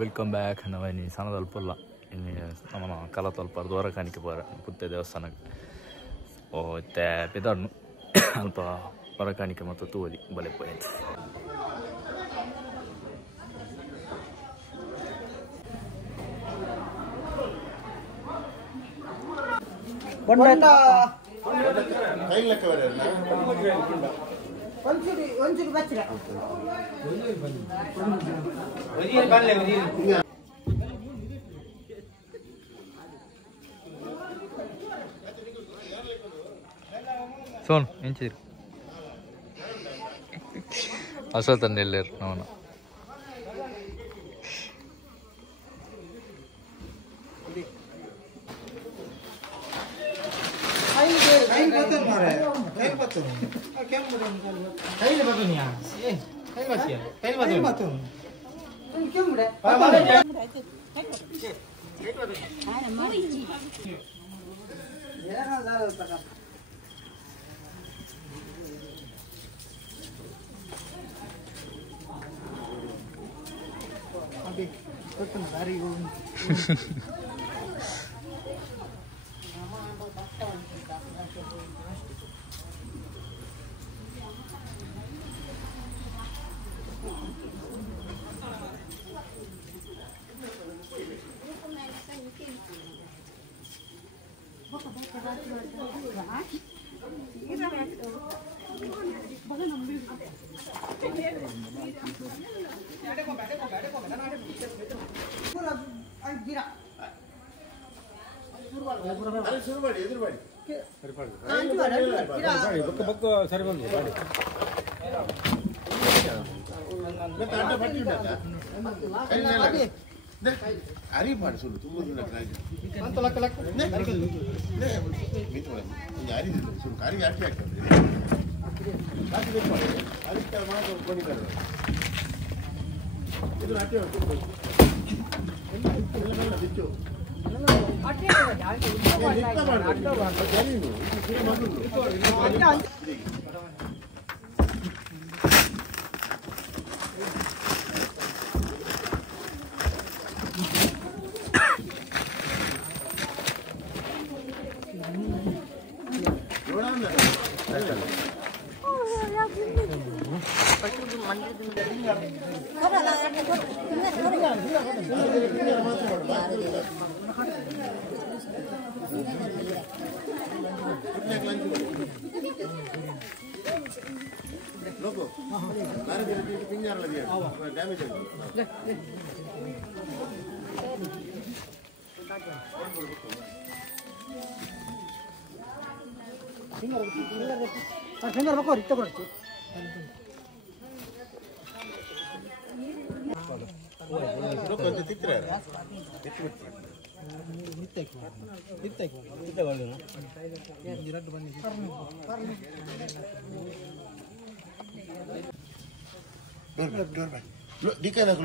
Welcome back. ನಾವು ಇನ್ನು ಸಣ್ಣ ತಲುಪಲ್ಲ, ಇನ್ನು ನಮ್ಮ ಕಲ ತಲುಪಾರ್ದು ಹೊರಕಾಣಿಕೆ ಬರ ಪುತ್ತೆ ದೇವಸ್ಥಾನಕ್ಕೆ ಮತ್ತೆ ಪೆದಾಡ್ನು ಅಲ್ಪ ಹೊರಕಾಣಿಕೆ ಮತ್ತು ತೂವಲಿ ಬಲೆ ಪೋಯ್ತು. ಸೋನ್ ಎಂಚಿರು ಅಸೋತಂದು ಎಲ್ಲರು ಅವನು ಅರಿಪಾಡು ಸುಳ್ಳು ತುಂಬ ಅರಿದಿಲ್ಲ ಸುಳ್ಳು ಕಾರಿಗೆ ಅರ್ಟಿ ಆಗ್ತದೆ ಅದಕ್ಕೆ ಮಾತ್ರ ಕೊಂಡಿದ್ದಾರೆ ಇದು ಅಟ್ಟಿ ಬಿಚ್ಚು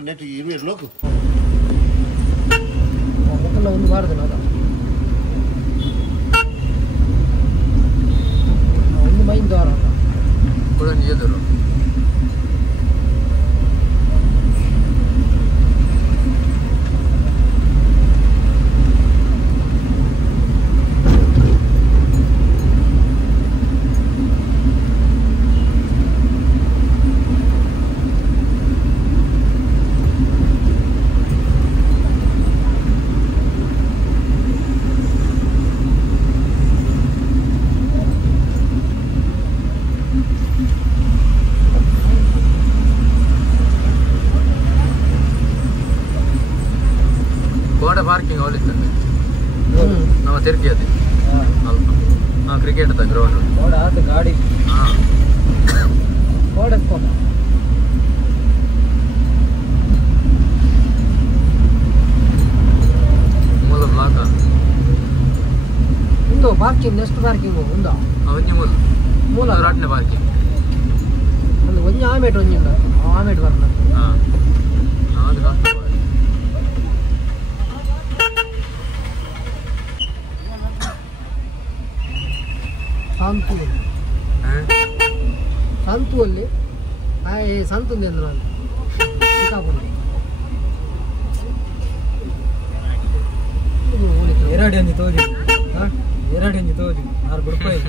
ನೆಟ್ ಇರುವೆ ಲೋಕು ಒಂದು ಮಾಡಿದೆ ಒಂದು ಮೈಂದು ವಾರ ಕೂಡ ನಿಜದರು ಪಾರ್ಕಿಂಗ್ ಅವಳಿತ್ತು ನಾವು ತಿರುಗಿ ಅದೇ ಅಲ್ಪ ಹಾಂ ಕ್ರಿಕೆಟ್ ಅದ ಗ್ರೌಂಡ್ ಗಾಡಿ ಹಾಂ ಮೂಲ ಬ್ಲಾಕ್ ಇಂದು ಪಾರ್ಕಿಂಗ್ ನೆಕ್ಸ್ಟ್ ಪಾರ್ಕಿಂಗ್ ఉందా ಒಂಜಿ ಮೂಲ ರಾಟ್ನೆ ಪಾರ್ಕಿಂಗ್ ಒಂದು ಒಂಜಿ ಆಮೇಟ್ ಒಂಜಿಂದ ಆಮೇಟ್ ಬರ್ನ ಅದು ಸಂತು ಅಲ್ಲಿ ಸಂತು ಅಂದ್ರೆ ನಾನು ಎರಡು ಅಂಜಿ ತೋಜಿ ಆರು ರೂಪಾಯಿ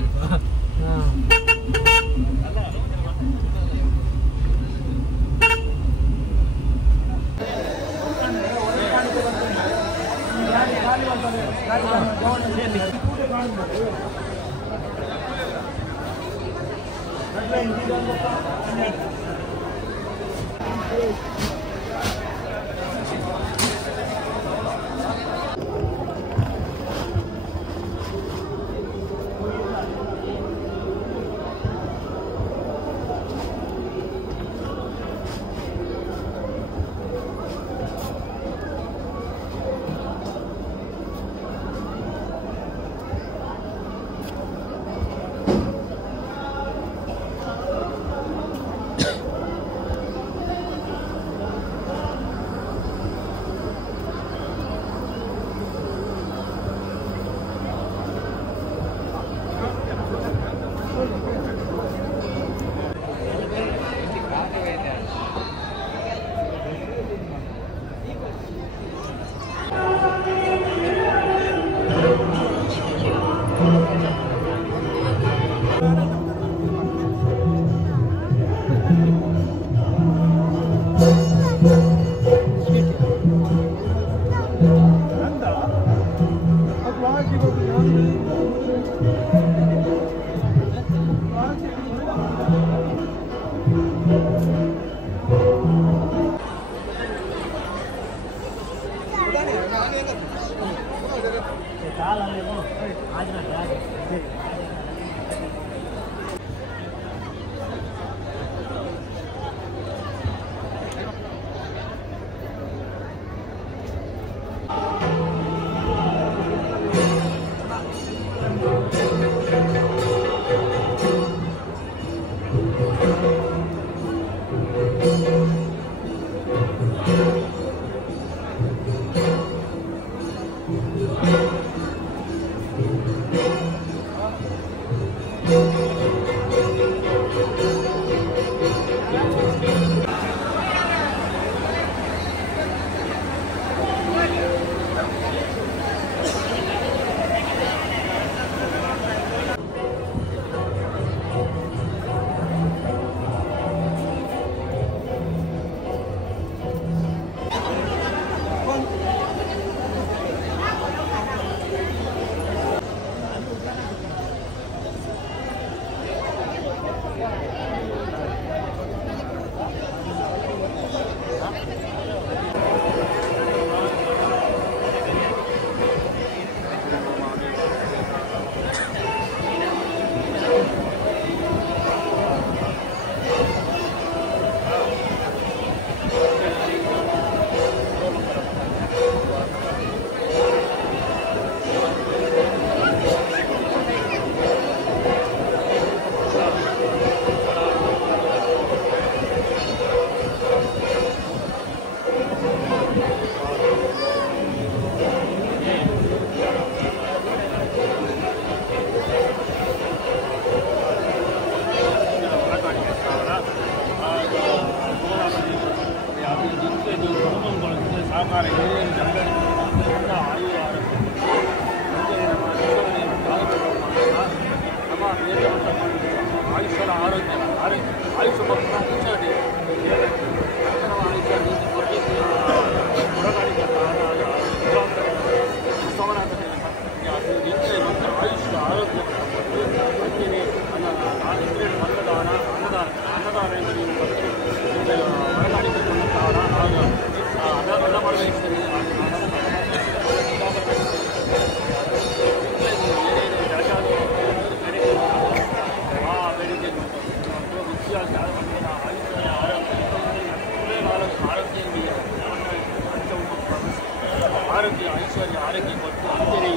ಆರೋಗ್ಯ ಐಶ್ವರ್ಯ ಆರೋಗ್ಯ ಕೊಟ್ಟು ಅಂತೆಯೇ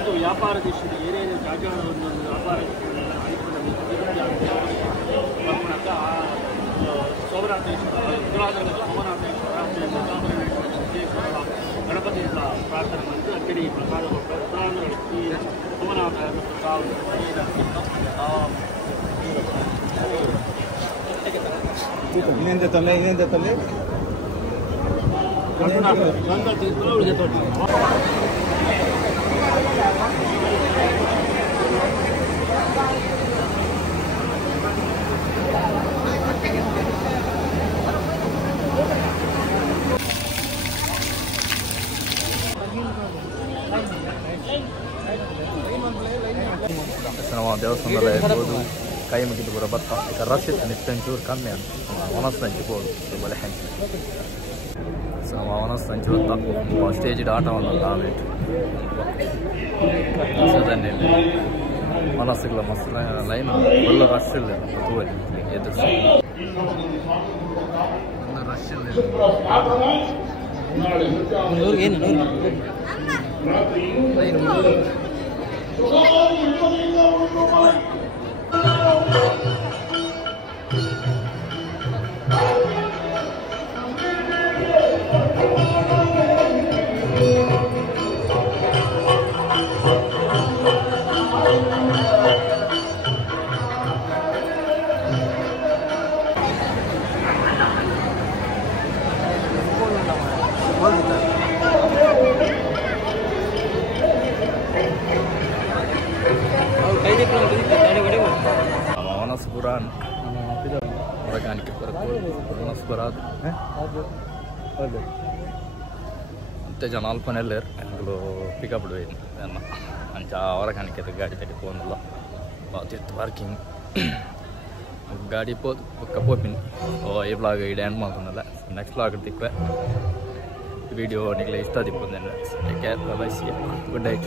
ಇದು ವ್ಯಾಪಾರ ದೃಷ್ಟಿಯಲ್ಲಿ ಏನೇನು ಗಣಪತಿ ಪ್ರಾರ್ಥನೆ ಮಾಡಿದ್ದು ಅಕ್ಕಡಿ ಪ್ರಸಾದ ಇನ್ನೇಂದ ತೊಲೆ ನಾವು ದೇವಸ್ಥಾನದಲ್ಲೇ ಇರ್ಬೋದು ಕೈ ಮುಗಿದು ಬರೋ ಭತ್ತ ಈಗ ರಶ್ ಇತ್ತು ನಿತ್ತಂಚೂರು ಕಮ್ಮಿ ಅಂತ ಒಣಸ್ತಂಚು ಹೋದು ಬಲೆ ಹೆಂಚು ಒಣಸ್ತಂಚು ಹೊತ್ತ ಸ್ಟೇಜಿಡ್ ಆಟವನ್ನು ಆಮೇಲೆ ಸದನ್ನೇ ಮನಸ್ಸಿಲ್ಲ ಮಸ್ತ್ ಲೈನ್ ಫುಲ್ ರಶ್ ಇಲ್ಲ ತೂವಲ್ಲಿ ಎದುರಿಸಿ ರಶ್ ಇಲ್ಲ Puraan horakanike berat ante janaal paneller engalo pick up duin enna ancha horakanike gaadi tadi ponalla baatittu parking gaadi kapopin ee vlog ide end maatunalla next vlog tikve video nikle istadi pondenne take care bye bye see you good night.